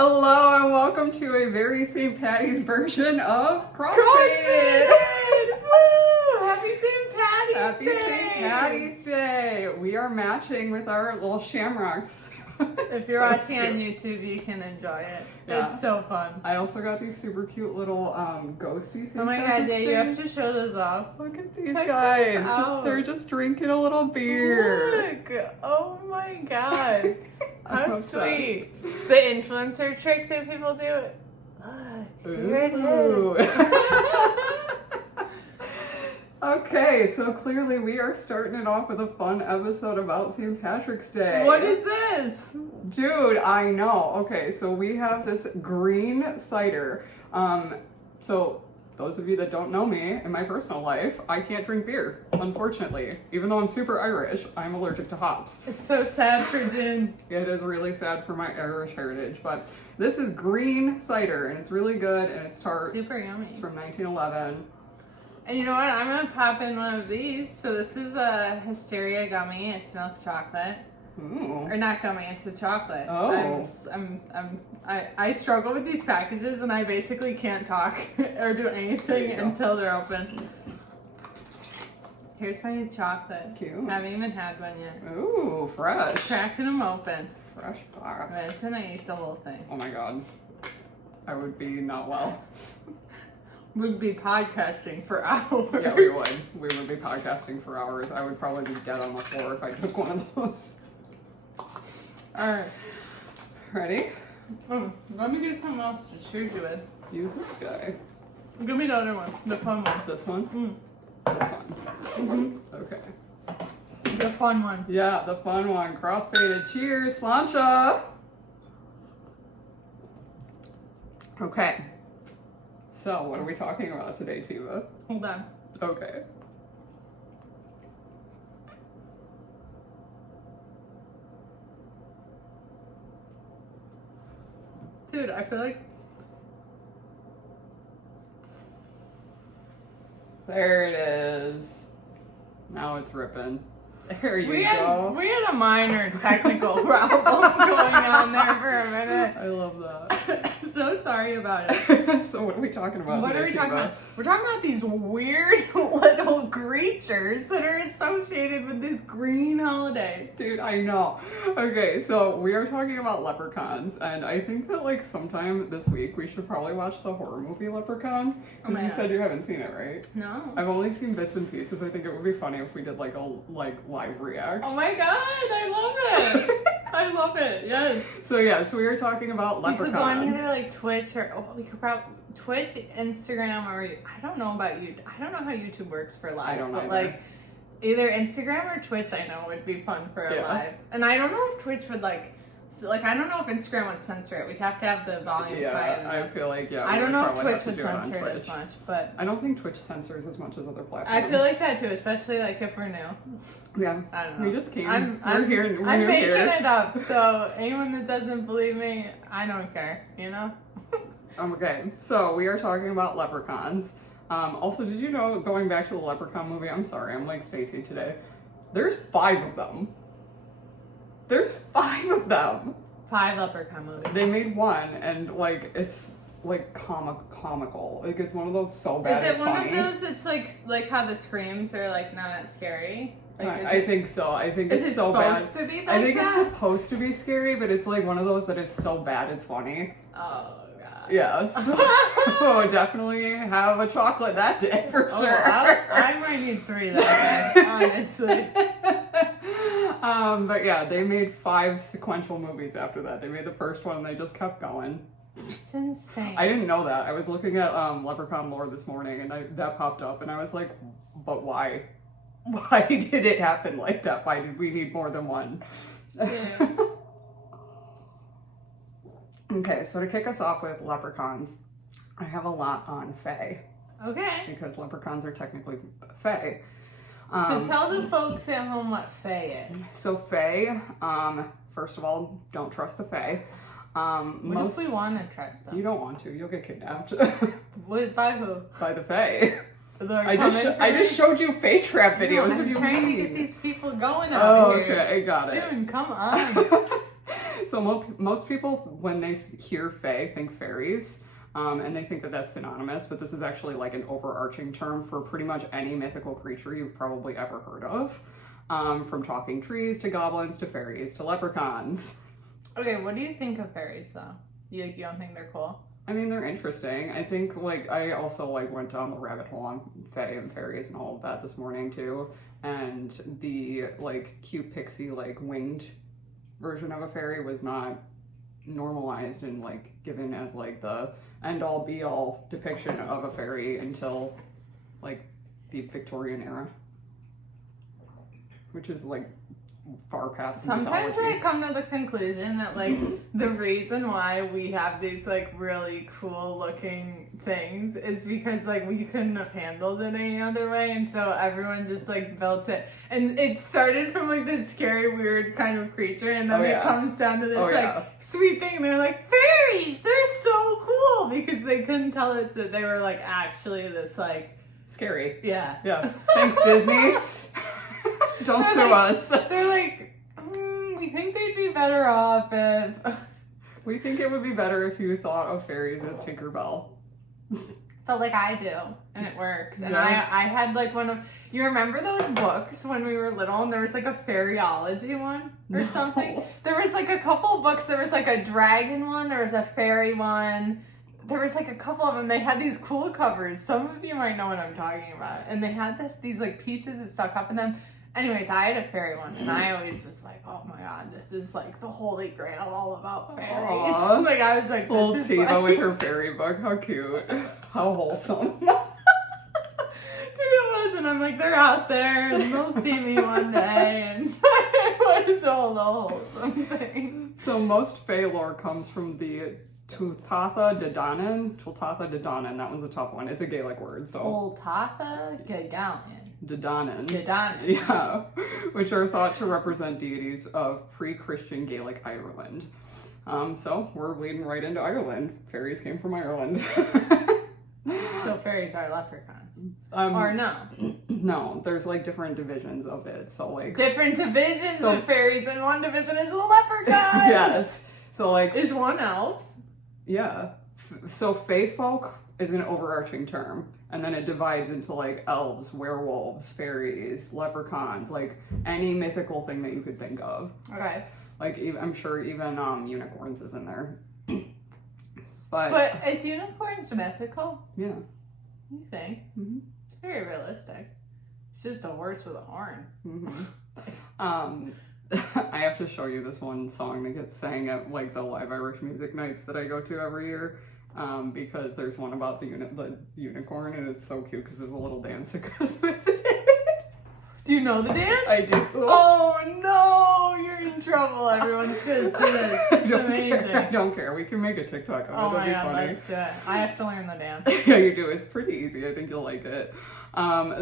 Hello and welcome to a very St. Patty's version of CrossFit. Woo! Happy St. Patty's Happy Day! St. Patty's Day. We are matching with our little shamrocks. If you're watching on YouTube, you can enjoy it. Yeah. It's so fun. I also got these super cute little ghosty St. Oh my god, Patrick's yeah, you Days. have to show those off. Look at these Check guys. those out. They're just drinking a little beer. Look! Oh my god. I'm How obsessed. sweet. The influencer trick that people do. Look, here it Ooh. is. Okay, so clearly we are starting it off with a fun episode about St. Patrick's Day. What is this? Dude, I know. Okay, so we have this green cider. So those of you that don't know me in my personal life, I can't drink beer, unfortunately. Even though I'm super Irish, I'm allergic to hops. It's so sad for Jen. It is really sad for my Irish heritage, but this is green cider and it's really good and it's tart. Super yummy. It's from 1911. And you know what? I'm gonna pop in one of these. So this is a Hysteria gummy. It's milk chocolate, Ooh. or not gummy. It's a chocolate. Oh. I struggle with these packages, and I basically can't talk or do anything until they're open. Here's my chocolate. Cute. Haven't even had one yet. Ooh, fresh. Cracking them open. Fresh box. Imagine I ate the whole thing. Oh my god. I would be not well. We'd be podcasting for hours. Yeah, we would. We would be podcasting for hours. I would probably be dead on the floor if I took one of those. Alright. Ready? Let me get something else to shoot you with. Use this guy. Give me the other one. The fun one. This one? This one. Okay. The fun one. Yeah, the fun one. Cross-faded. Cheers, Slancha! Okay. So, what are we talking about today, Tiva? Hold on. Okay. Dude, I feel like There it is. Now it's ripping. There you we go. had a minor technical problem going on there for a minute. I love that. So sorry about it. So what are we talking about What today, are we talking Tiva? about? We're talking about these weird little creatures that are associated with this green holiday. Dude, I know. Okay, so we are talking about leprechauns, and I think that like sometime this week we should probably watch the horror movie Leprechaun. Oh my You God. said you haven't seen it, right? No. I've only seen bits and pieces. I think it would be funny if we did like a live react. Oh my god, I love it. I love it. Yes. So yes, we are talking about We could go on leprechauns. either like Twitch or we could probably Twitch, Instagram, or I don't know about you. I don't know how YouTube works for live, I don't but either. like either Instagram or Twitch, I know would be fun for a Yeah. live. And I don't know if Twitch would like I don't know if Instagram would censor it. We'd have to have the volume quiet Yeah, I enough. feel like I we don't know if probably Twitch have to would do it on censor it as Twitch. much, but I don't think Twitch censors as much as other platforms. I feel like that too, especially like if we're new. Yeah, I don't know. we just came. I'm we're here. We're I'm new making here. it up, so anyone that doesn't believe me, I don't care. You know. Okay, so we are talking about leprechauns. Also, did you know, going back to the Leprechaun movie, I'm sorry, I'm like spacey today. There's 5 of them. There's 5 of them. 5 leprechaun movies. They made one, and like it's like comical. Like it's one of those so bad Is it it's one funny. of those that's like how the screams are like not that scary? Like, I think so. I think is it's it so bad. supposed to be like I think that? it's supposed to be scary, but it's like one of those that it's so bad it's funny. Oh god. Yes. So definitely have a chocolate that day for Oh, sure. I might need 3 that day, honestly. But yeah, they made 5 sequential movies after that. They made the first one and they just kept going. It's insane. I didn't know that. I was looking at Leprechaun lore this morning and that popped up and I was like, but why? Why did it happen like that? Why did we need more than one? Yeah. Okay, so to kick us off with leprechauns, I have a lot on Fae Okay. because leprechauns are technically Fae. So tell the folks at home what Fae is. So Fae, first of all, don't trust the Fae. What if we want to trust them? You don't want to. You'll get kidnapped By who? by the Fae. They're I coming for just me? showed you Fae trap videos. No, What do I'm you trying to mean? get these people going out Oh, here. okay, got it. June, come on. So most people, when they hear fae, think fairies, and they think that that's synonymous, but this is actually like an overarching term for pretty much any mythical creature you've probably ever heard of, from talking trees to goblins to fairies to leprechauns. Okay, what do you think of fairies though? You don't think they're cool? I mean, they're interesting. I think, like, I also, like, went down the rabbit hole on fae and fairies and all of that this morning, too. And the, like, cute pixie, like, winged version of a fairy was not normalized and, like, given as, like, the end-all, be-all depiction of a fairy until, like, the Victorian era. Which is, like, far past Sometimes mythology. I come to the conclusion that like the reason why we have these like really cool looking things is because like we couldn't have handled it any other way, and so everyone just like built it, and it started from like this scary weird kind of creature, and then it comes down to this sweet thing, and they're like, fairies, they're so cool, because they couldn't tell us that they were like actually this like scary. Yeah. Thanks, Disney. Don't sue us. They're like, we think they'd be better off if... We think it would be better if you thought of fairies as Tinkerbell. But like I do, and it works. And Yeah. I had like one of... You remember those books when we were little, and there was like a fairyology one or something? There was like a couple books. There was like a dragon one. There was a fairy one. There was like a couple of them. They had these cool covers. Some of you might know what I'm talking about. And they had these like pieces that stuck up in them. Anyways, I had a fairy one, and I always was like, oh my god, this is like the holy grail all about fairies. Aww. Like, I was like, this Little is Tiva like... with her fairy book. How cute. How wholesome. Dude, it was, and I'm like, they're out there, and they'll see me one day, and it was all the wholesome thing. So most fae lore comes from the Tuatha De Danann. Tuatha De Danann. That one's a tough one. It's a Gaelic word, so... Tuatha De Danann. De Danann. De Danann. Yeah. Which are thought to represent deities of pre-Christian Gaelic Ireland. So we're leading right into Ireland. Fairies came from Ireland. So fairies are leprechauns. Or no? No, there's like different divisions of it. So like... Different divisions of fairies, and one division is the leprechauns! Yes. So like... Is one elves? Yeah. So fae folk is an overarching term, and then it divides into like elves, werewolves, fairies, leprechauns, like any mythical thing that you could think of. Okay. Like I'm sure even unicorns is in there. But is unicorns mythical? Yeah. You think? Mm-hmm. It's very realistic. It's just a horse with a horn. Mm-hmm. I have to show you this one song that gets sang at like the live Irish music nights that I go to every year, because there's one about the unicorn, and it's so cute because there's a little dance that goes with it. Do you know the dance? I do. Oh no, you're in trouble. Everyone's gonna see this. It's amazing. I don't care. We can make a TikTok of it. Oh my That'd be god, funny. let's do it. I have to learn the dance. Yeah, you do. It's pretty easy. I think you'll like it.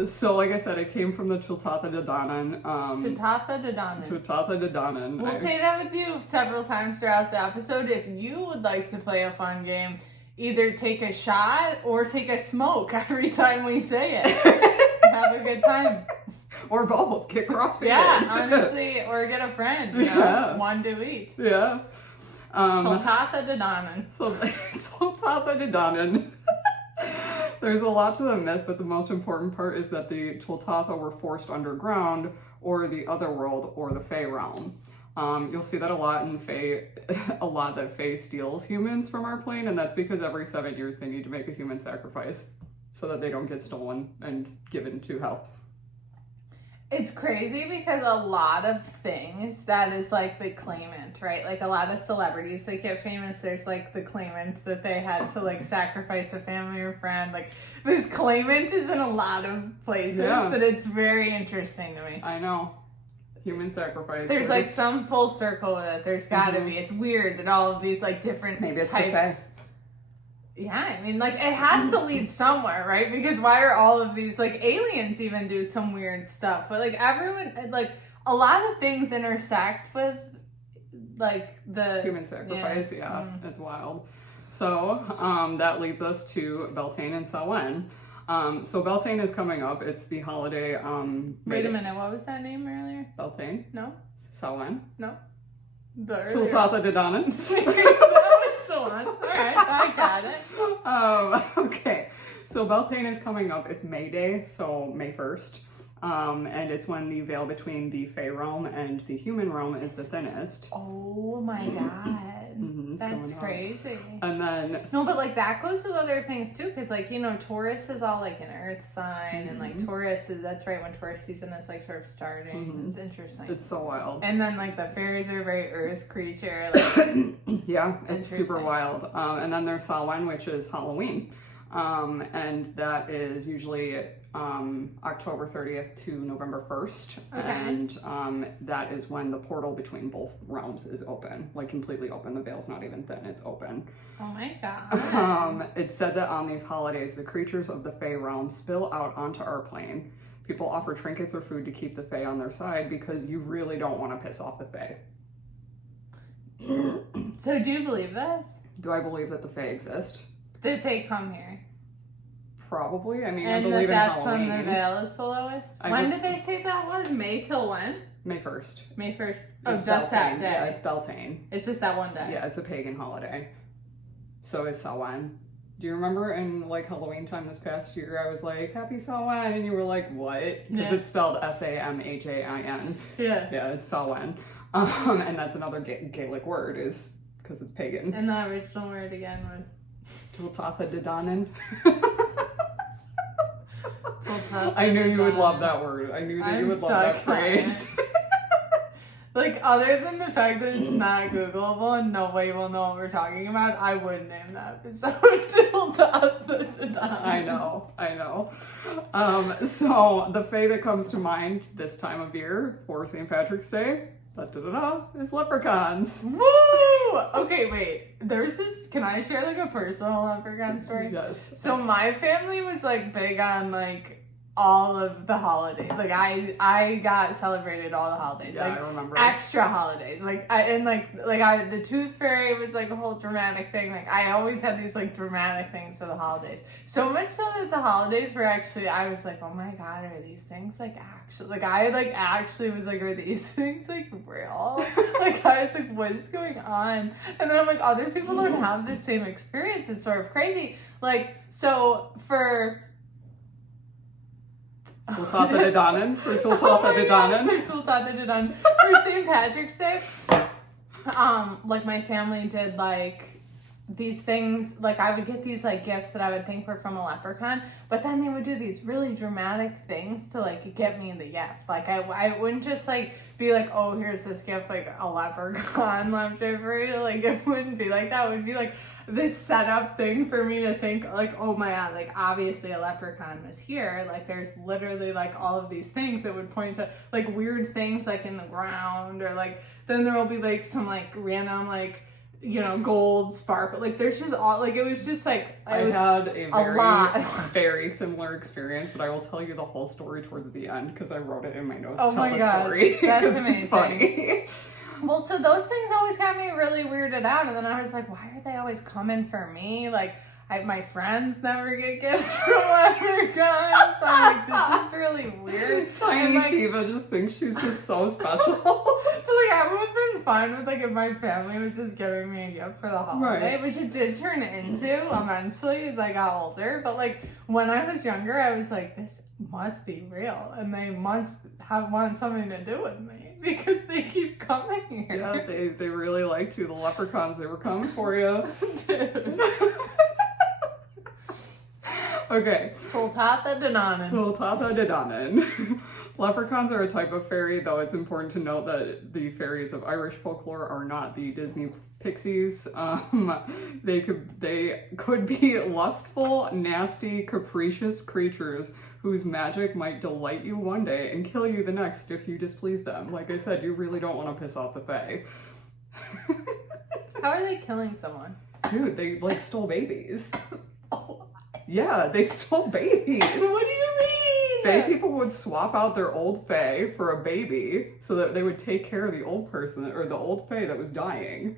So like I said, it came from the Tuatha De Danann. Tuatha De Danann. Tuatha De Danann. We'll say that with you several times throughout the episode. If you would like to play a fun game, either take a shot or take a smoke every time we say it. Have a good time. Or both. Get crossfaded. Yeah, honestly, or get a friend. You know? Yeah. One do each. Yeah. Tuatha De Danann. So Tuatha De Danann. There's a lot to the myth, but the most important part is that the Tuatha were forced underground, or the other world, or the Fae realm. You'll see that a lot in Fae, that Fae steals humans from our plane, and that's because every 7 years they need to make a human sacrifice so that they don't get stolen and given to hell. It's crazy because a lot of things that is like the claimant, right? Like a lot of celebrities that get famous, there's like the claimant that they had to like sacrifice a family or friend. Like this claimant is in a lot of places that it's very interesting to me. I know. Human sacrifice. There's like some full circle with it. There's gotta be. It's weird that all of these like different Maybe it's types. the Fae. Yeah, I mean, like, it has to lead somewhere, right? Because why are all of these, like, aliens even do some weird stuff? But, like, everyone, like, a lot of things intersect with, like, the... Human sacrifice, it's wild. So, that leads us to Beltane and Samhain. So Beltane is coming up. It's the holiday... Wait a minute, what was that name earlier? Beltane? No? Samhain? No? The earlier. Tultatha Dedanan. That was the one. Alright, I got it. Okay, so Beltane is coming up. It's May Day, so May 1st. And it's when the veil between the Fey realm and the human realm is the thinnest. Oh my god. That's crazy. And then... No, but like that goes with other things too, because like, you know, Taurus is all like an earth sign, and like Taurus is, that's right when Taurus season is like sort of starting. It's interesting. It's so wild. And then like the fairies are a very earth creature. Like, yeah, it's super wild. And then there's Samhain, which is Halloween. And that is usually October 30th to November 1st. Okay. And that is when the portal between both realms is open, like completely open. The veil's not even thin, it's open. Oh my god. It's said that on these holidays, the creatures of the Fey realm spill out onto our plane. People offer trinkets or food to keep the Fey on their side because you really don't want to piss off the Fey. So do you believe this? Do I believe that the Fey exist? Did they come here? Probably. I mean, And I believe that's in Halloween. when the veil is the lowest? When did they say that was? May till when? May 1st. May 1st. Oh, It's just that Beltane. day. Yeah, it's Beltane. It's just that one day. Yeah, it's a pagan holiday. So it's Samhain. Do you remember in like Halloween time this past year, I was like, Happy Samhain, and you were like, what? Because it's spelled Samhain. Yeah. Yeah, it's Samhain. And that's another Gaelic word, is because it's pagan. And the original word again was? Tultatha Dedanan. I knew you would love that word. I knew that you would love that phrase. Like, other than the fact that it's not Googleable and nobody will know what we're talking about, I would name that episode Tultatha Dedanan. I know. So the Fae that comes to mind this time of year for St. Patrick's Day, is leprechauns. Woo! Okay, wait. There's this, can I share like a personal leprechaun story? Yes. So my family was like big on like all of the holidays. Like I got celebrated all the holidays. Yeah, like I remember. extra holidays. The Tooth Fairy was like a whole dramatic thing. Like I always had these like dramatic things for the holidays. So much so that the holidays were actually, I was like, oh my god, are these things like actually, like I like actually was like, are these things like real? Like I was like, what is going on? And then I'm like, other people don't have the same experience. It's sort of crazy. Like, so for Tultatha Dedanan for Tultatha Dedanan. Tultatha Dedanan for St. Patrick's Day. Like my family did like these things, like I would get these like gifts that I would think were from a leprechaun, but then they would do these really dramatic things to like get me the gift. Like I wouldn't just like be like, oh, here's this gift, like a leprechaun left it for you. Like it wouldn't be like that. It would be like this setup thing for me to think like, oh my god, like obviously a leprechaun was here. Like there's literally like all of these things that would point to like weird things like in the ground, or like then there will be like some like random like, you know, gold sparkle. Like there's just all like, it was just like I had a very similar experience, but I will tell you the whole story towards the end because I wrote it in my notes. Oh Tell my the god, story. that's amazing. It's funny. Well, so those things always got me really weirded out, and then I was like, why are they always coming for me? Like, my friends never get gifts from leprechauns. I'm like, this is really weird. Tiny like, Tiva just thinks she's just so special. But like, I would have been fine with like if my family was just giving me a gift for the holiday, Right. which it did turn into eventually as I got older. But like when I was younger, I was like, this must be real, and they must want something to do with me because they keep coming here. Yeah, they really liked you. The leprechauns, they were coming for you. Dude. Okay. Tultatha Dedanan. Tultatha Dedanan. Leprechauns are a type of fairy, though it's important to note that the fairies of Irish folklore are not the Disney pixies. They could be lustful, nasty, capricious creatures whose magic might delight you one day and kill you the next if you displease them. Like I said, you really don't want to piss off the fae. How are they killing someone? Dude, they like stole babies. Yeah, they stole babies. What do you mean? Fae people would swap out their old fae for a baby so that they would take care of the old person or the old fae that was dying.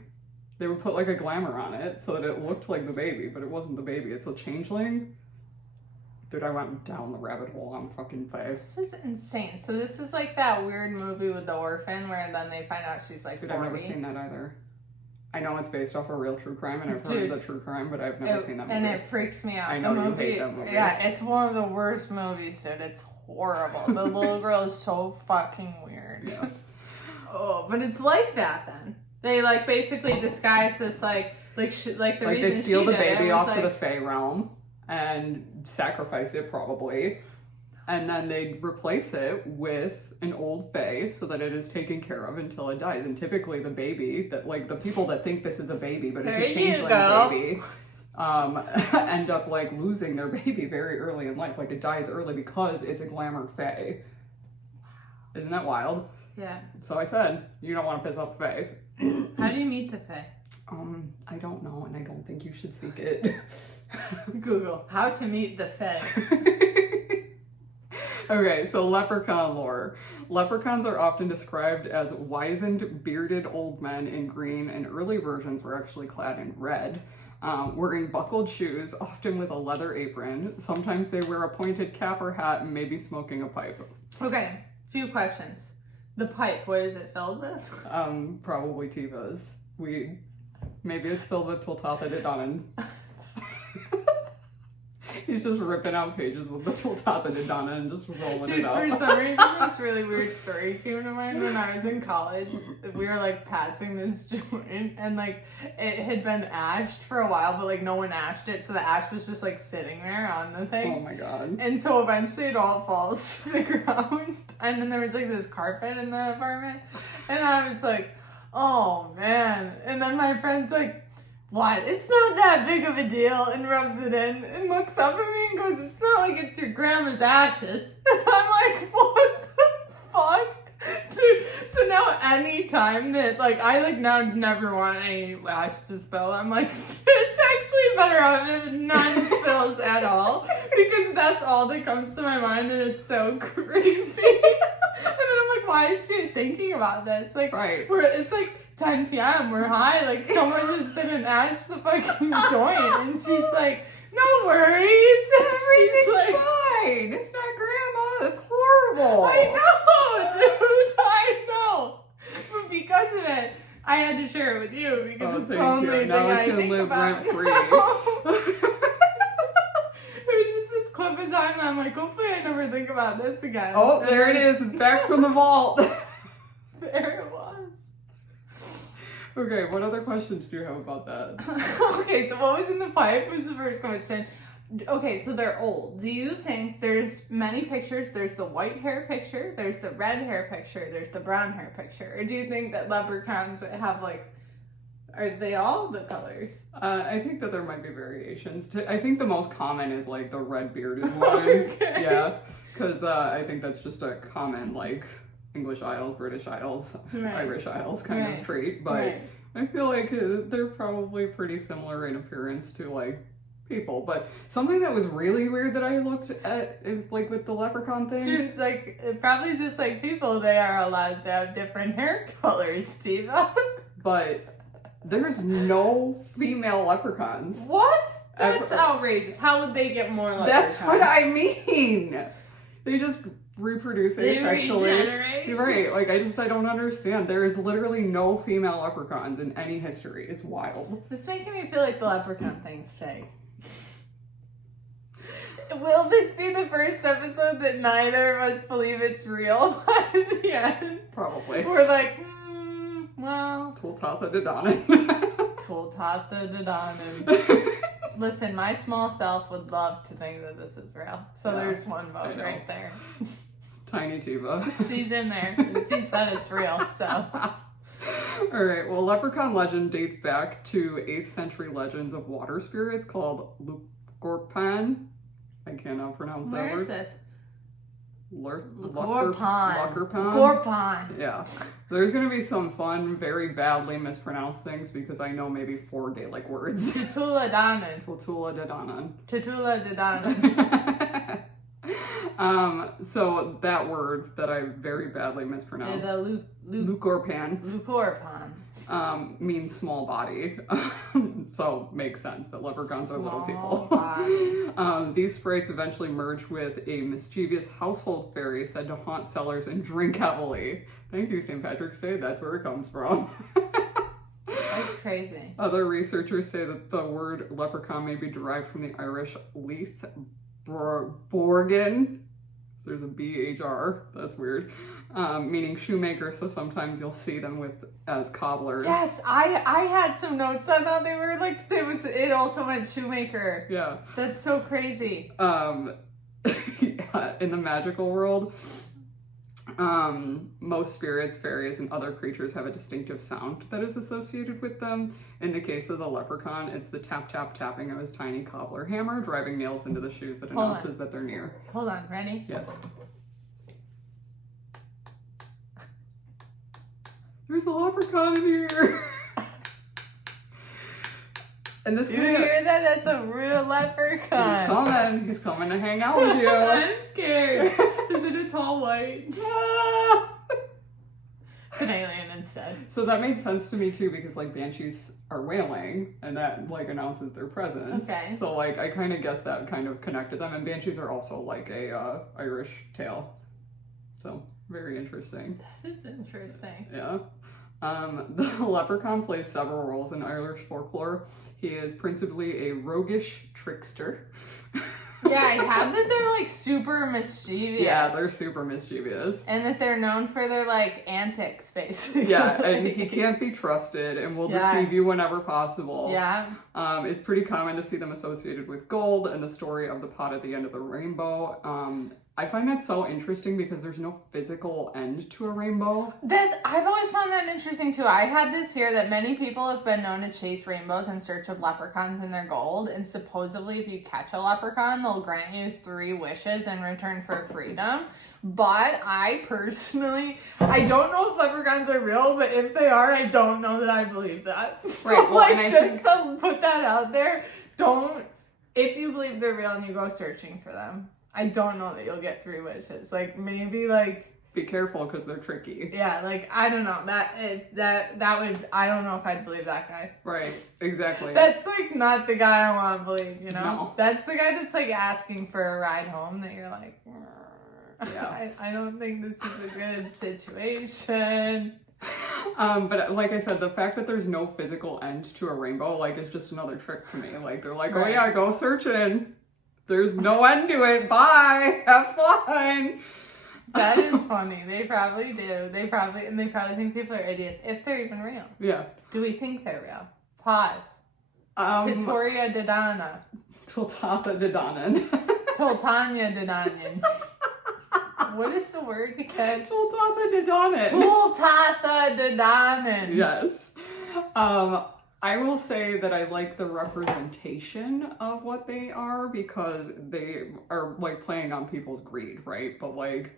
They would put like a glamour on it so that it looked like the baby, but it wasn't the baby. It's a changeling. Dude, I went down the rabbit hole on fucking face. This is insane. So this is like that weird movie with the orphan where then they find out she's like 40. Dude, I've never seen that either. I know it's based off a real true crime, and I've heard of the true crime, but I've never seen that movie. And it freaks me out. I know the movie, you hate that movie. Yeah, it's one of the worst movies, dude. It's horrible. The little girl is so fucking weird. Yeah. Oh, but it's like that then. They like basically disguise this like the reason they steal the baby off to the like, Fae realm and sacrifice it probably, and then they replace it with an old Fae so that it is taken care of until it dies. And typically the baby that like the people that think this is a baby but it's a changeling baby end up like losing their baby very early in life. Like it dies early because it's a glamour Fae. Isn't that wild? Yeah. So I said, you don't want to piss off the Fae. How do you meet the Fae? I don't know, and I don't think you should seek it. Google how to meet the Fae. Okay, so leprechaun lore. Leprechauns are often described as wizened, bearded old men in green, and early versions were actually clad in red, wearing buckled shoes, often with a leather apron. Sometimes they wear a pointed cap or hat and maybe smoking a pipe. Okay, few questions. The pipe, what is it filled with? Probably tivas. Weed. Maybe it's filled with Tultatha Dedanan. He's just ripping out pages of the Tultatha Dedanan and just rolling it up. For some reason, this really weird story came to mind when I was in college. We were like passing this joint and like it had been ashed for a while, but like no one ashed it, so the ash was just like sitting there on the thing. Oh my god. And so eventually it all falls to the ground, and then there was like this carpet in the apartment, and I was like, oh man. And then my friend's like, what? It's not that big of a deal, and rubs it in and looks up at me and goes, it's not like it's your grandma's ashes. And I'm like, what the fuck? Dude, so now any time that like I like now never want any ash to spill, I'm like, it's actually better off if none spills at all, because that's all that comes to my mind, and it's so creepy. And then I'm like, why is she thinking about this? Like, right. It's like 10 p.m. We're high. Like, someone just didn't ash the fucking joint. And she's like, no worries. Everything's like, fine. It's not grandma. It's horrible. I know, dude. I know. But because of it, I had to share it with you because it's the only thing I think about. Rent free. There's just this clip of time that I'm like, hopefully I never think about this again. Oh, there it is. It's back from the vault. There it was. Okay, what other questions do you have about that? Okay, so what was in the pipe was the first question. Okay, so they're old. Do you think there's many pictures? There's the white hair picture, there's the red hair picture, there's the brown hair picture. Or do you think that leprechauns have like, are they all the colors? I think that there might be variations. I think the most common is like the red bearded one. Okay. Yeah, because I think that's just a common like English Isles, British Isles, Right. Irish Isles kind of trait. But Right. I feel like they're probably pretty similar in appearance to like people. But something that was really weird that I looked at, like with the leprechaun thing. It's like, it probably just like people, they are allowed to have different hair colors, tiva. But there's no female leprechauns. What? That's outrageous. How would they get more leprechauns? That's what I mean. They just reproduce asexually. Regenerate. Right, like I don't understand. There is literally no female leprechauns in any history. It's wild. It's making me feel like the leprechaun thing's fake. Will this be the first episode that neither of us believe it's real by the end? Probably. We're like, well, Tultatha Dedanan. Tultatha Dedanan. Listen, my small self would love to think that this is real. So Yeah, there's one vote right there. Tiny Tiva. She's in there. She said it's real, so. Alright, well, leprechaun legend dates back to 8th century legends of water spirits called Lugorpan. I cannot pronounce that word. Where is this? Lugorpan. Lugorpan. Yeah. There's going to be some fun, very badly mispronounced things because I know maybe 4 Gaelic words. Tutula Danan. Tultula Dedanan. Tutula Dedanan. So that word that I very badly mispronounced. The Lugorpan. Lugorpan. means small body. So makes sense that leprechauns are little people. These sprites eventually merge with a mischievous household fairy said to haunt cellars and drink heavily. Thank you, St. Patrick's Day. That's where it comes from. That's crazy. Other researchers say that the word leprechaun may be derived from the Irish leith borgin. There's a BHR. That's weird. Meaning shoemaker. So sometimes you'll see them as cobblers. Yes, I had some notes on how they were like. It also meant shoemaker. Yeah. That's so crazy. In the magical world, most spirits, fairies, and other creatures have a distinctive sound that is associated with them. In the case of the leprechaun, it's the tap tap tapping of his tiny cobbler hammer driving nails into the shoes that announces that they're near. Hold on, ready? Yes. There's a leprechaun in here. And this You hear that? That's a real leprechaun. He's coming to hang out with you. I'm scared. Is it a tall white? It's an alien instead. So that made sense to me too, because like banshees are wailing and that like announces their presence. Okay. So like I kind of guess that kind of connected them, and banshees are also like a Irish tale. So very interesting. That is interesting. Yeah. The leprechaun plays several roles in Irish folklore. He is principally a roguish trickster. Yeah, I had that they're like super mischievous. Yeah, they're super mischievous. And that they're known for their like antics, basically. Yeah, and he can't be trusted and will deceive you whenever possible. Yeah. It's pretty common to see them associated with gold and the story of the pot at the end of the rainbow. I find that so interesting because there's no physical end to a rainbow. I've always found that interesting too. I had this here that many people have been known to chase rainbows in search of leprechauns in their gold, and supposedly if you catch a leprechaun, they'll grant you 3 wishes in return for freedom. But I personally, I don't know if leprechauns are real, but if they are, I don't know that I believe that. Right, So well, like, and just to put that out there, if you believe they're real and you go searching for them, I don't know that you'll get 3 wishes. Like, maybe, like... Be careful, because they're tricky. Yeah, like, I don't know. That would... I don't know if I'd believe that guy. Right, exactly. That's, like, not the guy I want to believe, you know? No. That's the guy that's, like, asking for a ride home that you're like... Yeah. I don't think this is a good situation. But like I said, the fact that there's no physical end to a rainbow, like, is just another trick to me. Like, they're like, oh yeah, go searching. There's no end to it. Bye. Have fun. That is funny. They probably do. They probably think people are idiots, if they're even real. Yeah. Do we think they're real? Pause. Titoria Dodana. Tiltatha Dedanan. Toltanya Dedanan. What is the word again? Tiltatha Dedanan. Tultatha Dedanan. Yes. I will say that I like the representation of what they are because they are like playing on people's greed, right? But like,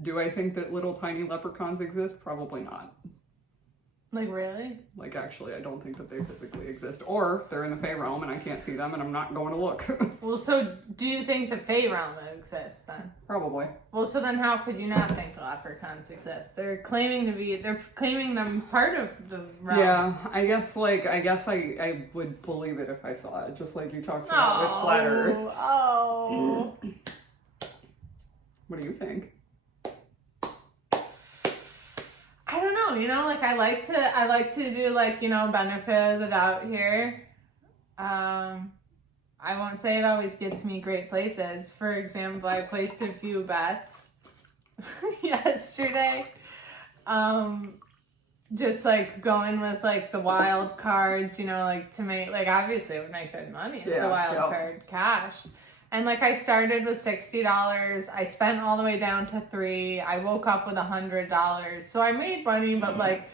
do I think that little tiny leprechauns exist? Probably not. Like, really? Like, actually, I don't think that they physically exist. Or they're in the Fey realm and I can't see them and I'm not going to look. Well, so do you think the Fey realm exists then? Probably. Well, so then how could you not think the leprechauns exist? They're claiming them part of the realm. Yeah, I guess I would believe it if I saw it, just like you talked about with Flat Earth. Oh. What do you think? I don't know, you know, like I like to do like, you know, benefit of the doubt here. I won't say it always gets me great places. For example, I placed a few bets yesterday. Just like going with like the wild cards, you know, like to make, like obviously it would make good money with the wild card cash. And like I started with $60. I spent all the way down to $3. I woke up with $100. So I made money, but like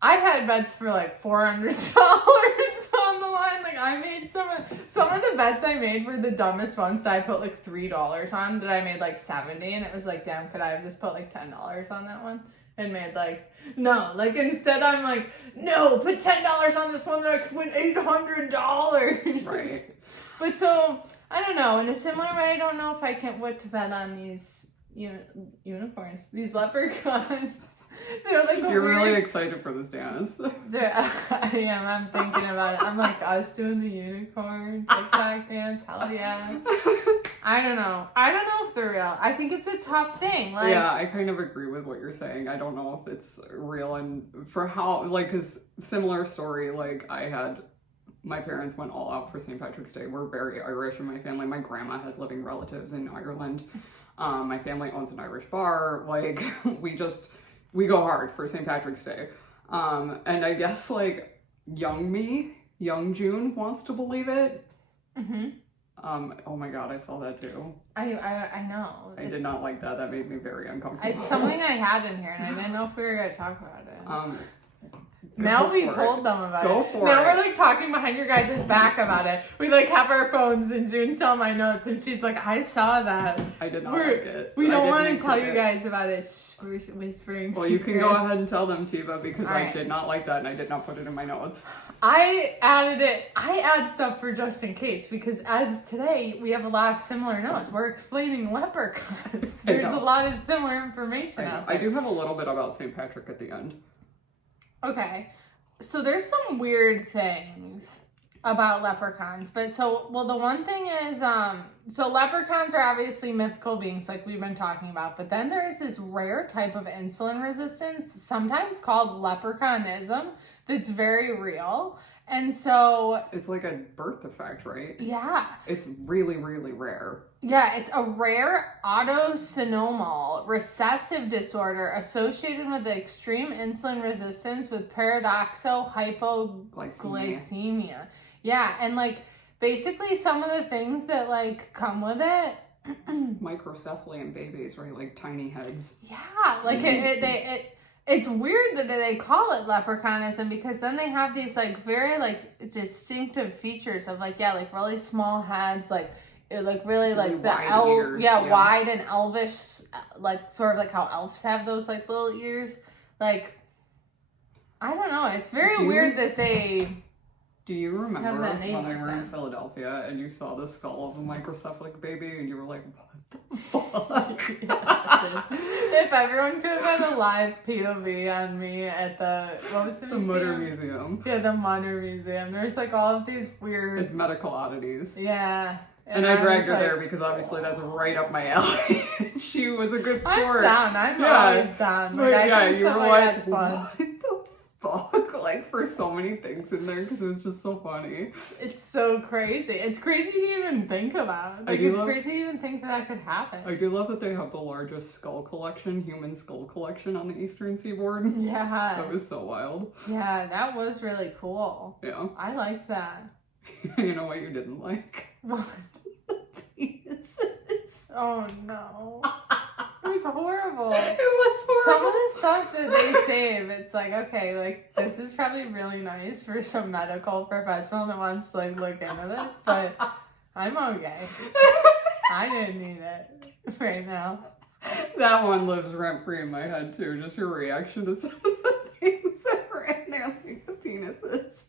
I had bets for like $400 on the line. Like I made some of the bets I made were the dumbest ones that I put like $3 on that I made like 70, and it was like, damn, could I have just put like $10 on that one and made like, no, like instead I'm like, no, put $10 on this one that I could win $800. Right. But so I don't know. In a similar way, I don't know if I can what to bet on unicorns. These leprechauns. They're like a You're weird... really excited for this dance. I am. I'm thinking about it. I'm like, us doing the unicorn TikTok dance. Hell yeah. I don't know if they're real. I think it's a tough thing. Like, yeah, I kind of agree with what you're saying. I don't know if it's real, and for how, like, because similar story, like, my parents went all out for St. Patrick's Day. We're very Irish in my family. My grandma has living relatives in Ireland. My family owns an Irish bar. Like, we go hard for St. Patrick's Day. And I guess, like, young June wants to believe it. Mm-hmm. Oh my God, I saw that too. I know. I did not like that. That made me very uncomfortable. It's something I had in here, and I didn't know if we were going to talk about it. Now we told them about it. Go for it. Now we're like talking behind your guys' back about it. We like have our phones, and June saw my notes, and she's like, I saw that. I did not like it. We don't want to tell you guys about it. Shh, we're whispering. Well, you can go ahead and tell them, Tiva, because I right. did not like that, and I did not put it in my notes. I added it. I add stuff for just in case, because as today we have a lot of similar notes. We're explaining leprechauns. There's a lot of similar information out there. I do have a little bit about St. Patrick at the end. Okay, so there's some weird things about leprechauns, but the one thing is, so leprechauns are obviously mythical beings like we've been talking about, but then there is this rare type of insulin resistance, sometimes called leprechaunism, that's very real. And so it's like a birth effect, right? Yeah. It's really, really rare. Yeah, it's a rare autosomal recessive disorder associated with the extreme insulin resistance with paradoxal hypoglycemia. Yeah, and like basically some of the things that like come with it. Microcephaly in babies, right? Like tiny heads. Yeah, like it's weird that they call it leprechaunism, because then they have these like very like distinctive features of like really small heads, like really like the ears, wide and elvish, like sort of like how elves have those like little ears. Like, I don't know, it's very weird that they... Do you remember when we like were in Philadelphia and you saw the skull of a microcephalic baby and you were like, what the fuck? If everyone could have had a live POV on me at what was the museum? The Mutter Museum. Yeah, the Mutter Museum. There's like all of these weird... It's medical oddities. Yeah. And I dragged her there because obviously that's right up my alley. She was a good sport. I'm always down. But I think you were like, like, that's fun. what the fuck? Like, for so many things in there because it was just so funny. It's so crazy. It's crazy to even think about. Like, it's crazy to even think that could happen. I do love that they have the largest skull collection, human skull collection on the Eastern Seaboard. Yeah. That was so wild. Yeah, that was really cool. Yeah. I liked that. You know what you didn't like? What? The penises. Oh no. It was horrible. It was horrible. Some of the stuff that they save, it's like, okay, like, this is probably really nice for some medical professional that wants to, like, look into this, but I'm okay. I didn't need it right now. That one lives rent-free in my head, too. Just your reaction to some of the things that were in there, like the penises.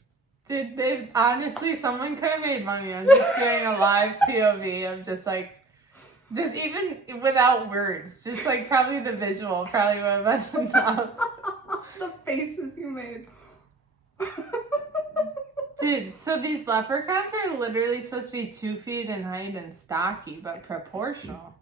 Dude, honestly, someone could have made money on just doing a live POV of just, like, just even without words, just like probably the visual probably would have been enough. The faces you made. Dude, so these leprechauns are literally supposed to be 2 feet in height and stocky, but proportional.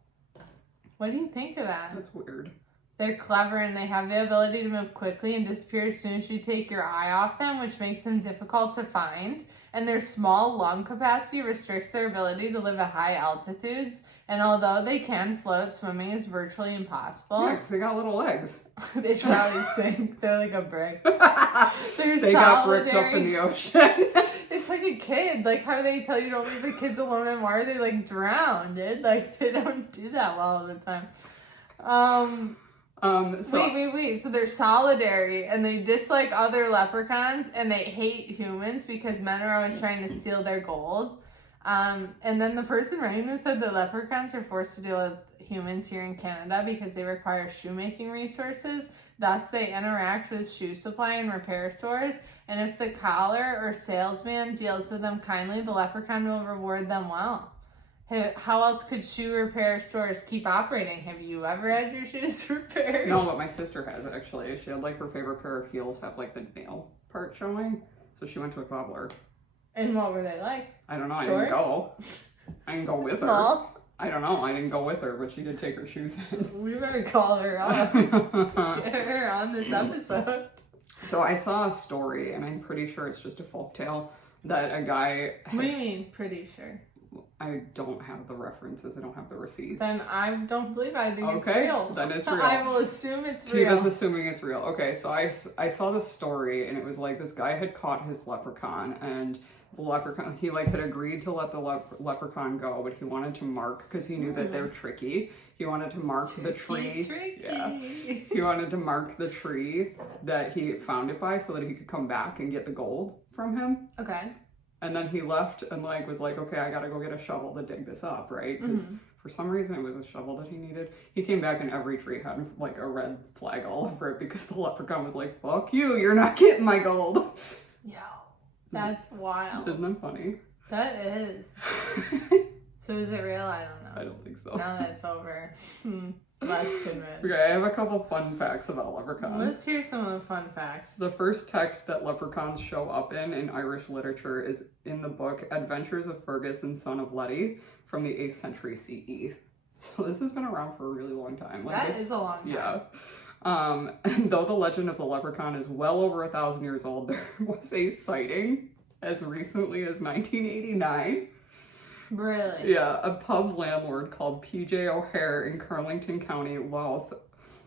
What do you think of that? That's weird. They're clever and they have the ability to move quickly and disappear as soon as you take your eye off them, which makes them difficult to find. And their small lung capacity restricts their ability to live at high altitudes. And although they can float, swimming is virtually impossible. Yeah, because they got little legs. They probably sink. They're like a brick. They got bricked up in the ocean. It's like a kid. Like how they tell you don't leave the kids alone in water. They like drown, dude. Like they don't do that well all the time. Wait. So they're solitary and they dislike other leprechauns and they hate humans because men are always trying to steal their gold. And then the person writing this said that leprechauns are forced to deal with humans here in Canada because they require shoemaking resources. Thus, they interact with shoe supply and repair stores. And if the collar or salesman deals with them kindly, the leprechaun will reward them well. How else could shoe repair stores keep operating? Have you ever had your shoes repaired? No, but my sister has actually. She had like her favorite pair of heels have like the nail part showing, so she went to a cobbler. And what were they like? I don't know. Short? I didn't go. I didn't go with her. Small? I don't know. I didn't go with her, but she did take her shoes in. We better call her up. Get her on this episode. So I saw a story, and I'm pretty sure it's just a folktale, that a guy... What do you mean, pretty sure? I don't have the references. I don't have the receipts. Then I don't believe I think it's Okay, real. then it's real. I will assume it's real. Tiva's assuming it's real. Okay, so I saw this story, and it was like this guy had caught his leprechaun, and the leprechaun, he like had agreed to let the leprechaun go, but he wanted to mark, because he knew that they're tricky. He wanted to mark the tree. Tricky. Yeah. He wanted to mark the tree that he found it by so that he could come back and get the gold from him. Okay. And then he left and like was like, okay, I gotta go get a shovel to dig this up, right? Because for some reason it was a shovel that he needed. He came back and every tree had like a red flag all over it because the leprechaun was like, fuck you, you're not getting my gold. Yo, that's wild. Isn't that funny? That is. So is it real? I don't know. I don't think so. Now that it's over, let's convince. Okay, I have a couple fun facts about leprechauns. Let's hear some of the fun facts. The first text that leprechauns show up in Irish literature is in the book Adventures of Fergus and Son of Letty from the 8th century CE. So this has been around for a really long time. That is a long time. Yeah. And though the legend of the leprechaun is well over 1,000 years old, there was a sighting as recently as 1989. Really? Yeah, a pub landlord called P.J. O'Hare in Carlington County, Louth.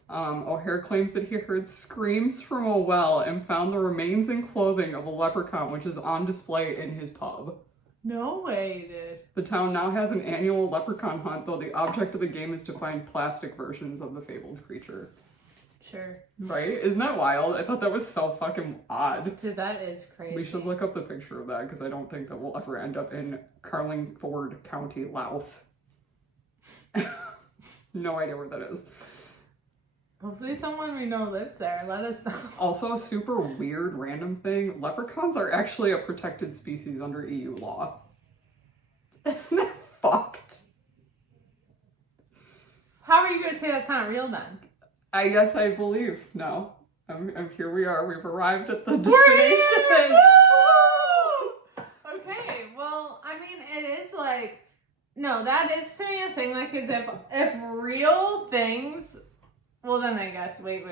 O'Hare claims that he heard screams from a well and found the remains and clothing of a leprechaun, which is on display in his pub. No way, dude. The town now has an annual leprechaun hunt, though the object of the game is to find plastic versions of the fabled creature. Sure. Right? Isn't that wild? I thought that was so fucking odd. Dude, that is crazy. We should look up the picture of that because I don't think that we'll ever end up in Carlingford County, Louth. No idea where that is. Hopefully someone we know lives there. Let us know. Also, a super weird random thing. Leprechauns are actually a protected species under EU law. Isn't that fucked? How are you going to say that's not real then? I guess I believe. No. Here we are. We've arrived at the destination. Okay, well, I mean, it is like, no, that is to me a thing, like, is if real things, well, then I guess, wait.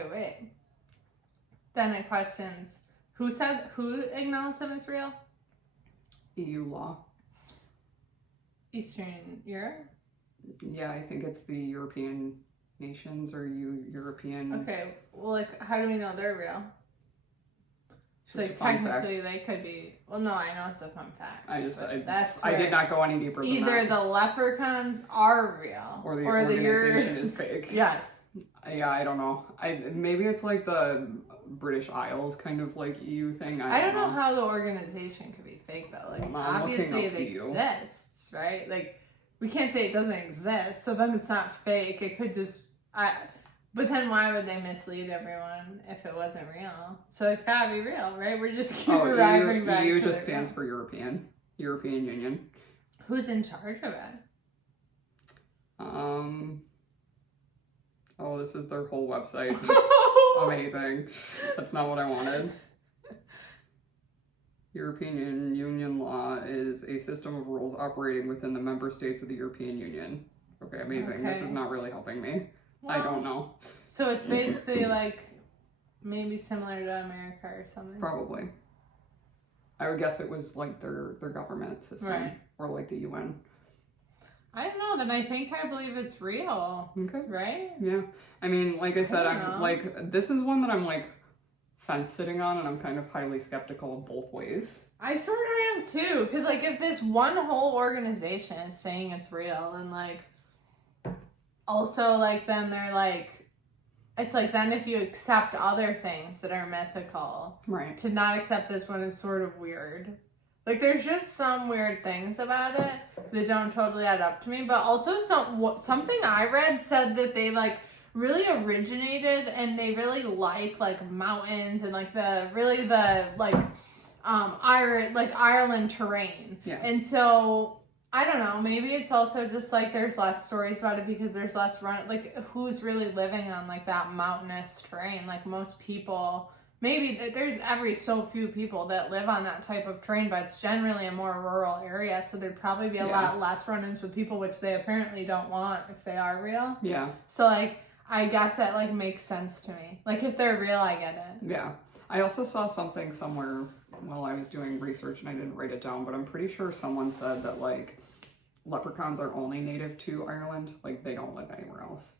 Then it questions, who acknowledged them as real? EU law. Eastern Europe? Yeah, I think it's the European nations or European. Okay, well, like, how do we know they're real? Just Like, a fun technically, they could be, well, no, I know it's a fun fact. I did not go any deeper than Either that. the leprechauns are real, Or the organization is fake. Yes. Yeah, I don't know. Maybe it's like the British Isles kind of like EU thing. I don't know how the organization could be fake though. Like, Well, I'm obviously it looking up EU. exists, right? Like, we can't say it doesn't exist, so then it's not fake. It could just but then why would they mislead everyone if it wasn't real? So it's gotta be real, right? We're just keep arriving back. EU to just the stands real. for European Union. Who's in charge of it? Oh, this is their whole website. Amazing. That's not what I wanted. European Union law is a system of rules operating within the member states of the European Union. Okay, amazing. This Okay. is not really helping me. Well, I don't know. So it's basically like maybe similar to America or something. Probably. I would guess it was like their government system. Right. Or like the UN. I don't know, then I think I believe it's real. Okay. Right? Yeah. I mean, like I said, don't I'm know. like, this is one that I'm like fence sitting on, and I'm kind of highly skeptical of both ways. I sort of am too, because like if this one whole organization is saying it's real, and like also like then they're like, it's like then if you accept other things that are mythical, Right. to not accept this one is sort of weird. Like there's just some weird things about it that don't totally add up to me, but also something I read said that they like really originated and they really like mountains and like Ireland terrain. Yeah. And so I don't know. Maybe it's also just like there's less stories about it because there's less who's really living on like that mountainous terrain? Like most people, maybe there's every so few people that live on that type of terrain, but it's generally a more rural area, so there'd probably be a lot less run-ins with people, which they apparently don't want if they are real. Yeah. So like, I guess that like makes sense to me. Like if they're real, I get it. Yeah. I also saw something somewhere while I was doing research and I didn't write it down, but I'm pretty sure someone said that like leprechauns are only native to Ireland, like they don't live anywhere else,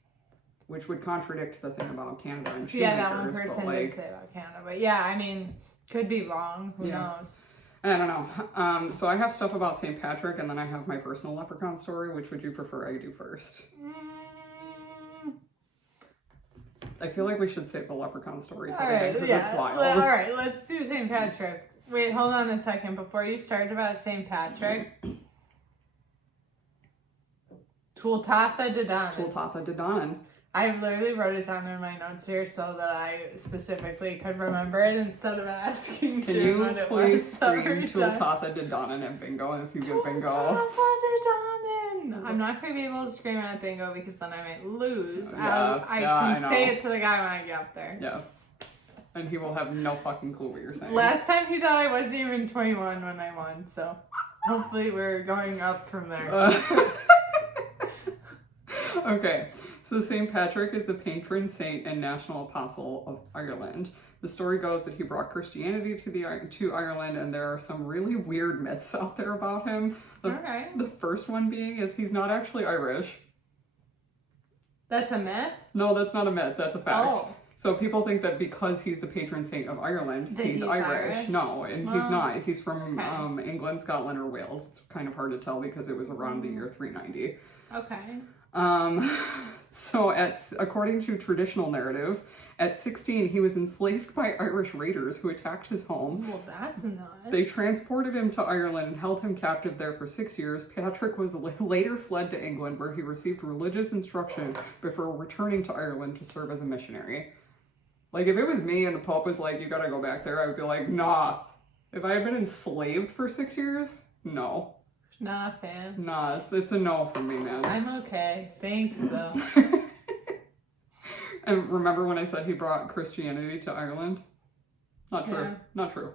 which would contradict the thing about Canada and shoemakers. Yeah, that one person did say about Canada, but yeah, I mean, could be wrong. Who knows? I don't know. So I have stuff about St. Patrick, and then I have my personal leprechaun story. Which would you prefer I do first? I feel like we should save the leprechaun story today because it's wild. All right, let's do St. Patrick. Wait, hold on a second. Before you start about St. Patrick, Tuatha De Danann. Tuatha De Danann. I literally wrote it down in my notes here so that I specifically could remember it instead of asking Can Jim you what it please was. scream Tuatha De Danann at bingo if you get bingo? Tuatha De Danann. I'm not going to be able to scream at bingo because then I might lose. I can say it to the guy when I get up there. Yeah. And he will have no fucking clue what you're saying. Last time he thought I wasn't even 21 when I won, so hopefully we're going up from there. Okay, so St. Patrick is the patron saint and national apostle of Ireland. The story goes that he brought Christianity to Ireland, and there are some really weird myths out there about him. The first one being is he's not actually Irish. That's a myth? No, that's not a myth. That's a fact. Oh. So people think that because he's the patron saint of Ireland, he's Irish. No, and he's not. He's from England, Scotland, or Wales. It's kind of hard to tell because it was around the year 390. Okay. So according to traditional narrative, at 16 he was enslaved by Irish raiders who attacked his home. Well, that's nuts. They transported him to Ireland and held him captive there for 6 years. Patrick was later fled to England, where he received religious instruction before returning to Ireland to serve as a missionary. Like, if it was me and the Pope was like, you gotta go back there, I would be like, nah. If I had been enslaved for 6 years, no. Nah, fam. Nah, it's a no from me, man. I'm okay. Thanks, though. And remember when I said he brought Christianity to Ireland? Not true. Yeah. Not true.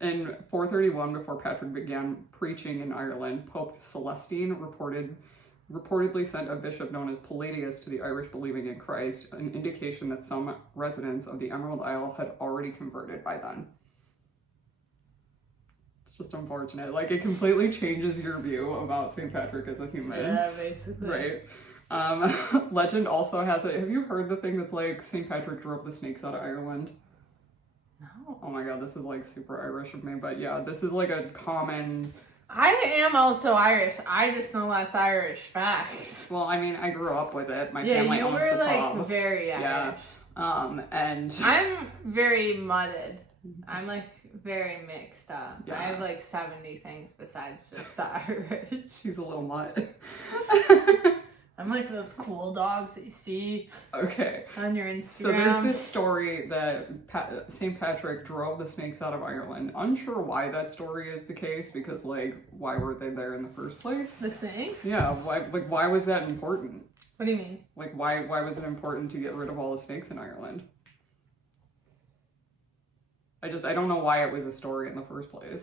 In 431, before Patrick began preaching in Ireland, Pope Celestine reportedly sent a bishop known as Palladius to the Irish believing in Christ, an indication that some residents of the Emerald Isle had already converted by then. It's just unfortunate. Like, it completely changes your view about St. Patrick as a human. Yeah, basically. Right. Legend also has it. Have you heard the thing that's like St. Patrick drove the snakes out of Ireland? No. Oh my god, this is like super Irish of me, but yeah, this is like a common... I am also Irish. I just know less Irish facts. Well, I mean, I grew up with it. My family owns the pub. Yeah, you were like very Irish. Yeah. And... I'm very mudded. I'm like very mixed up. Yeah. I have like 70 things besides just the Irish. She's a little mutt. I'm like those cool dogs that you see on your Instagram. So there's this story that St. Patrick drove the snakes out of Ireland. Unsure why that story is the case, because like, why were they there in the first place? The snakes? Yeah, why was that important? What do you mean? Like, why was it important to get rid of all the snakes in Ireland? I don't know why it was a story in the first place.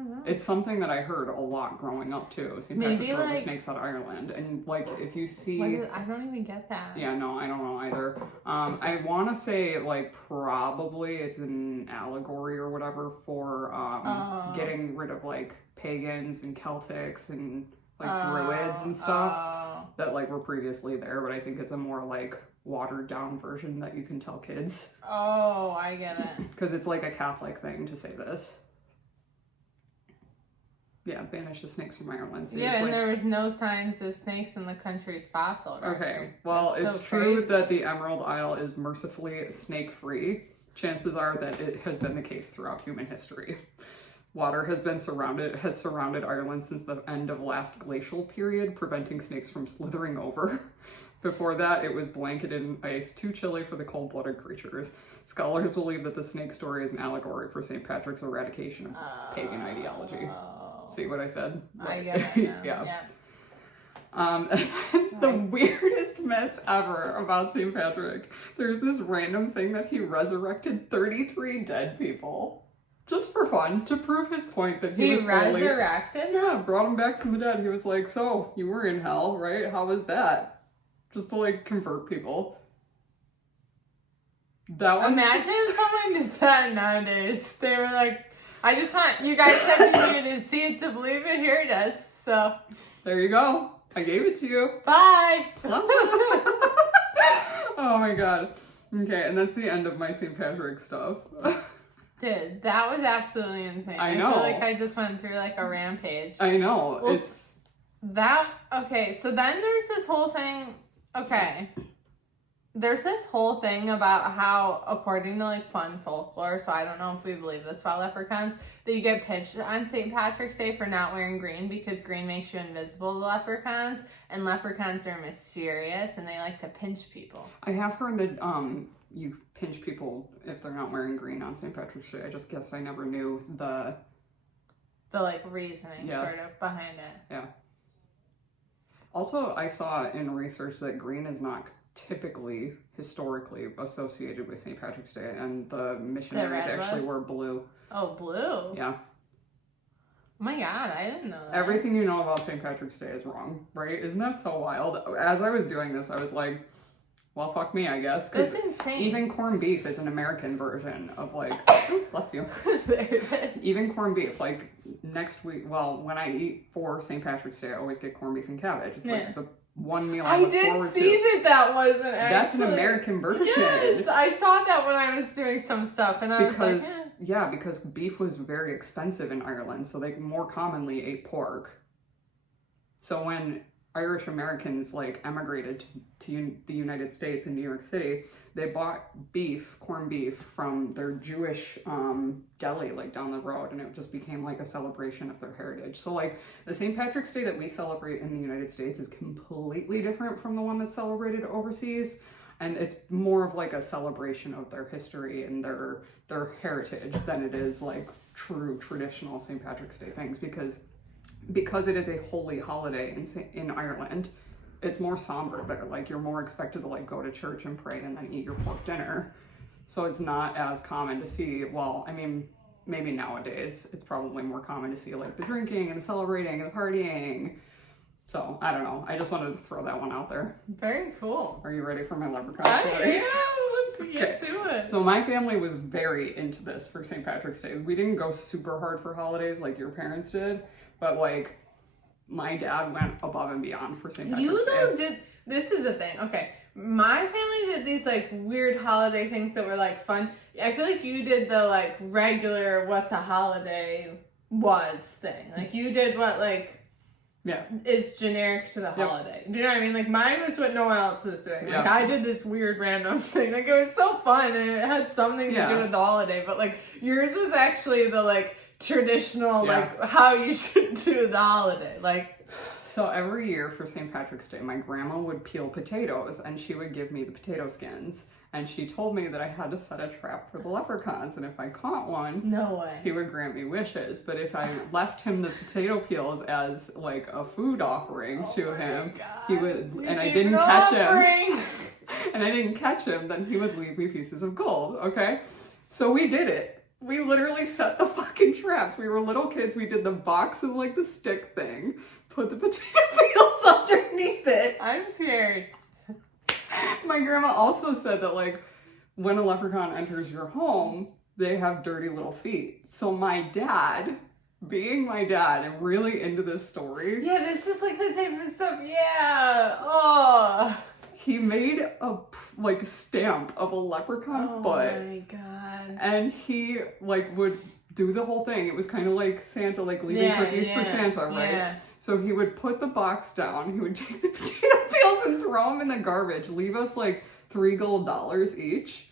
I don't know. It's something that I heard a lot growing up too. St. Patrick drove the snakes out of Ireland, and like if you see, I don't even get that. Yeah, no, I don't know either. I want to say like probably it's an allegory or whatever for getting rid of like pagans and Celtics and like druids and stuff that like were previously there, but I think it's a more like watered down version that you can tell kids. Oh, I get it. Because it's like a Catholic thing to say this. Yeah, banish the snakes from Ireland. So yeah, and there was no signs of snakes in the country's fossil record. Okay, well, it's true that the Emerald Isle is mercifully snake-free. Chances are that it has been the case throughout human history. Water has surrounded Ireland since the end of last glacial period, preventing snakes from slithering over. Before that, it was blanketed in ice, too chilly for the cold-blooded creatures. Scholars believe that the snake story is an allegory for St. Patrick's eradication of pagan ideology. See what I said? I get it now. Yeah. The weirdest myth ever about St. Patrick. There's this random thing that he resurrected 33 dead people. Just for fun, to prove his point that he was resurrected? Yeah, brought him back from the dead. He was like, so, you were in hell, right? How was that? Just to, like, convert people. That one. Imagine if someone did that nowadays. They were like, I just want, you guys said you needed to see it to believe it. Here it is. So. There you go. I gave it to you. Bye. Oh my god. Okay, and that's the end of my St. Patrick stuff. Dude, that was absolutely insane. I know. I feel like I just went through like a rampage. I know. Well, okay, so then there's this whole thing, there's this whole thing about how, according to like fun folklore, so I don't know if we believe this about leprechauns, that you get pitched on St. Patrick's Day for not wearing green because green makes you invisible to leprechauns, and leprechauns are mysterious and they like to pinch people. I have heard that you pinch people if they're not wearing green on St. Patrick's Day. I just guess I never knew the like reasoning sort of behind it. Yeah. Also, I saw in research that green is not typically historically associated with St. Patrick's Day, and the missionaries actually were blue. Oh, blue? Yeah. Oh my god, I didn't know that. Everything you know about St. Patrick's Day is wrong, right? Isn't that so wild? As I was doing this, I was like, well, fuck me, I guess. That's insane. Even corned beef is an American version of like, bless you. There it is. Even corned beef, like next week, well, when I eat for St. Patrick's Day, I always get corned beef and cabbage. It's like the one meal I look forward to. I did see that wasn't actually... That's an American version. Yes, I saw that when I was doing some stuff, and I was like, Yeah, because beef was very expensive in Ireland, so they more commonly ate pork. So when Irish Americans like emigrated to the United States in New York City, they bought corned beef from their Jewish deli like down the road, and it just became like a celebration of their heritage. So like the St. Patrick's Day that we celebrate in the United States is completely different from the one that's celebrated overseas, and it's more of like a celebration of their history and their heritage than it is like true traditional St. Patrick's Day things, because it is a holy holiday in Ireland. It's more somber there. Like you're more expected to like go to church and pray and then eat your pork dinner. So it's not as common to see, well, I mean, maybe nowadays it's probably more common to see like the drinking and the celebrating and the partying. So I don't know. I just wanted to throw that one out there. Very cool. Are you ready for my leprechaun story? Yeah, let's get to it. So my family was very into this for St. Patrick's Day. We didn't go super hard for holidays like your parents did, but like my dad went above and beyond for St. Patrick's Day. This is the thing. Okay, my family did these like weird holiday things that were like fun. I feel like you did the like regular what the holiday was thing. Like you did what like is generic to the holiday. Do you know what I mean? Like mine was what no one else was doing. Like I did this weird random thing. Like it was so fun and it had something to do with the holiday. But like yours was actually the like traditional like how you should do the holiday. Like so every year for St. Patrick's Day, my grandma would peel potatoes and she would give me the potato skins. And she told me that I had to set a trap for the leprechauns, and if I caught one, no way, he would grant me wishes. But if I left him the potato peels as like a food offering to him, he would, and I didn't catch him, and I didn't catch him, then he would leave me pieces of gold. Okay, so we did it. We literally set the fucking traps. We were little kids. We did the box of like the stick thing, put the potato peels underneath it. I'm scared. My grandma also said that like when a leprechaun enters your home, they have dirty little feet. So my dad, being my dad and really into this story. Yeah, this is like the type of stuff. Yeah. Oh. He made a like stamp of a leprechaun butt. Oh my god. And he like would do the whole thing. It was kind of like Santa, like leaving cookies for Santa, right? Yeah. So he would put the box down, he would take the potato peels and throw them in the garbage, leave us like $3 gold each.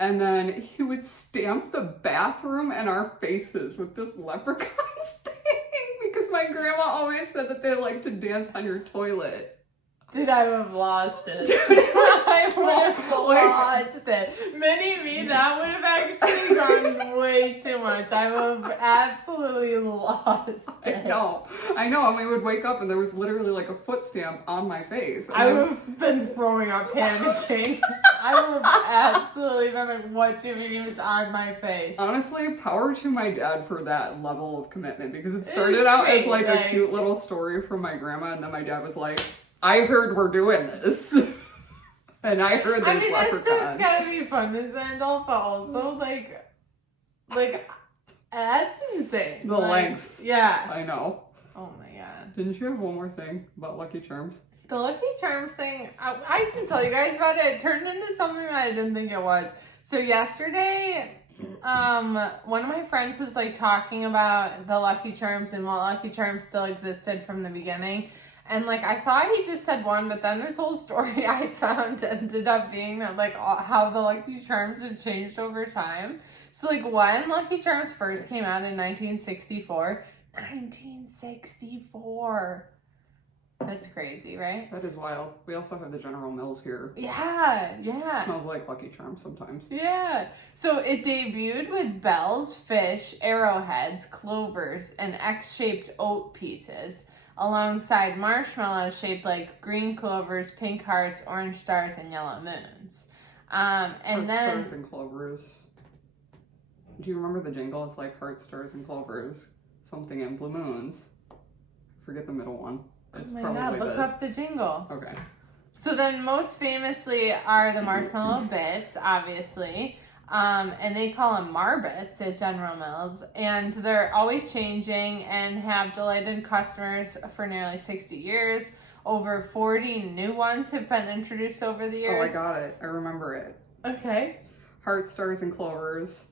And then he would stamp the bathroom and our faces with this leprechaun thing because my grandma always said that they like to dance on your toilet. Dude, I would have lost it. Dude, it was I so- would have lost it. Mini me, that would have actually gone way too much. I would have absolutely lost it. I know. And we would wake up and there was literally like a foot stamp on my face. And I would have been throwing up, panicking. I would have absolutely been like, what do you mean was on my face? Honestly, power to my dad for that level of commitment, because it started It's out as sweet, like a like- cute little story from my grandma, and then my dad was like, I heard we're doing this. And I heard I there's mean, that leprechauns. stuff's gotta be fun as an adult, but also, like, that's insane. The lengths. Yeah. I know. Oh my god. Didn't you have one more thing about Lucky Charms? The Lucky Charms thing, I can tell you guys about it. It turned into something that I didn't think it was. So yesterday, one of my friends was like talking about the Lucky Charms and what Lucky Charms still existed from the beginning. And like, I thought he just said one, but then this whole story I found ended up being that like how the Lucky Charms have changed over time. So like when Lucky Charms first came out in 1964, that's crazy, right? That is wild. We also have the General Mills here. Yeah. It smells like Lucky Charms sometimes. Yeah. So it debuted with bells, fish, arrowheads, clovers, and X-shaped oat pieces, alongside marshmallows shaped like green clovers, pink hearts, orange stars, and yellow moons. And Heart, then stars, and clovers. Do you remember the jingle? It's like heart, stars, and clovers. Something in blue moons. Forget the middle one. It's oh my probably god, look this. up the jingle. Okay. So then most famously are the marshmallow bits, obviously. And they call them Marbits at General Mills. And they're always changing and have delighted customers for nearly 60 years. Over 40 new ones have been introduced over the years. Oh, I got it. I remember it. Okay. Heart, stars, and clovers.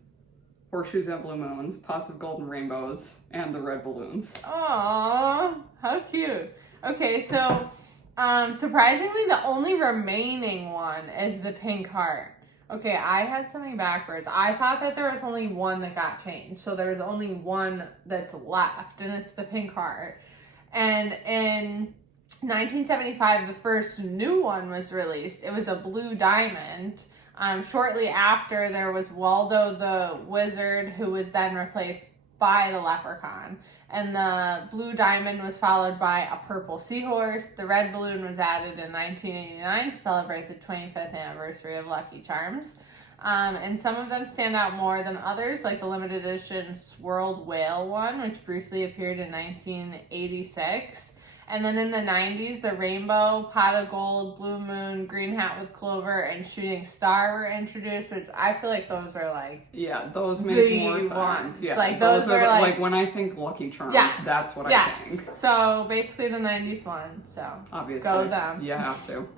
Horseshoes and blue moons. Pots of golden rainbows. And the red balloons. Aww, how cute. Okay, so surprisingly, the only remaining one is the pink heart. Okay, I had something backwards. I thought that there was only one that got changed. So there was only one that's left, and it's the pink heart. And in 1975, the first new one was released. It was a blue diamond. Shortly after, there was Waldo the Wizard, who was then replaced by the leprechaun. And the blue diamond was followed by a purple seahorse. The red balloon was added in 1989 to celebrate the 25th anniversary of Lucky Charms. And some of them stand out more than others, like the limited edition swirled whale one, which briefly appeared in 1986. And then in the 90s, the rainbow, pot of gold, blue moon, green hat with clover, and shooting star were introduced, which I feel like those are like... Yeah, those make the more sense. ones. Yeah, Like, those are like when I think Lucky Charms, Yes. that's what I think. So basically the 90s one, so Obviously. go them. You have to.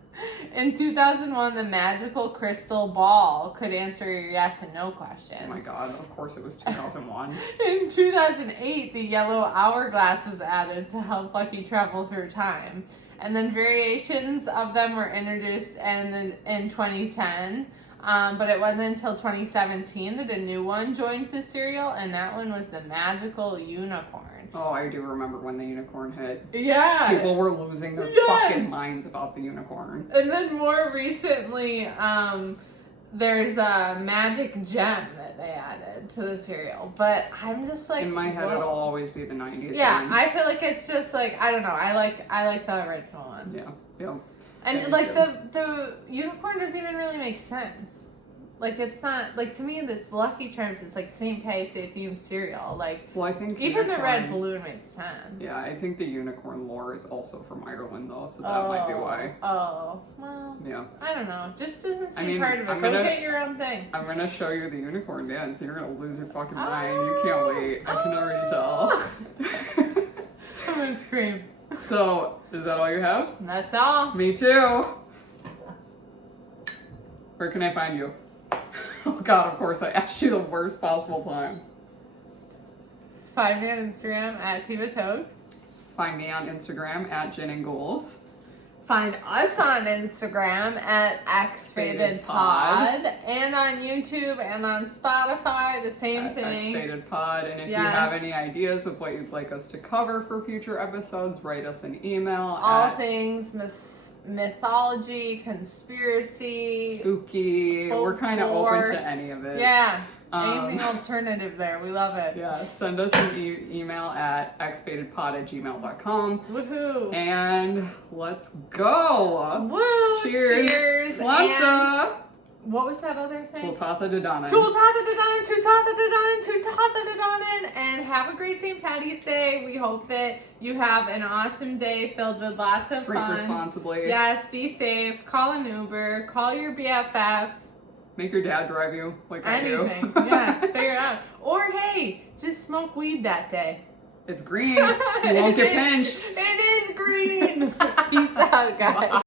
In 2001, the magical crystal ball could answer your yes and no questions. Oh my god, of course it was 2001. In 2008, the yellow hourglass was added to help Lucky travel through time. And then variations of them were introduced in 2010. But it wasn't until 2017 that a new one joined the cereal, and that one was the magical unicorn. Oh, I do remember when the unicorn hit. Yeah. People were losing their Yes. fucking minds about the unicorn. And then more recently, there's a magic gem that they added to the cereal. But I'm just like, In my head, whoa. it'll always be the 90s. Yeah, one. I feel like it's just like, I don't know. I like the original ones. Yeah, yeah. And Yeah, me like too. the unicorn doesn't even really make sense. Like it's not like to me it's Lucky Charms. It's like St. Patty's Day themed cereal. Like Well, I think even the red unicorn- balloon makes sense. Yeah, I think the unicorn lore is also from Ireland, though, so that might be why. Oh well. Yeah. I don't know. Just doesn't seem I mean, part of it. I'm Go gonna- get your own thing. I'm gonna show you the unicorn dance, and you're gonna lose your fucking mind. You can't wait. I can already tell. I'm gonna scream. So, is that all you have? That's all. Me too. Where can I find you? Oh god, of course I asked you the worst possible time. Find me on Instagram at tiva tokes. Find me on Instagram at Gin and Ghouls. Find us on Instagram at xfadedpod and on YouTube and on Spotify, the same thing. X-Faded Pod. And if you Yes. have any ideas of what you'd like us to cover for future episodes, write us an email All at things mythology, conspiracy, spooky. We're kind of folklore. open to any of it. Yeah. Anything alternative there. We love it. Yeah, send us an email at xbatedpod@gmail.com. Woohoo. And let's go. Woo! Cheers. Sláinte. What was that other thing? Tultatha Dedanen. And have a great St. Patty's Day. We hope that you have an awesome day filled with lots of Drink fun. responsibly. Yes, be safe. Call an Uber. Call your BFF. Make your dad drive you like Anything. I do. Yeah, figure it out. Or hey, just smoke weed that day. It's green. You won't get pinched. It is green. Peace out, guys.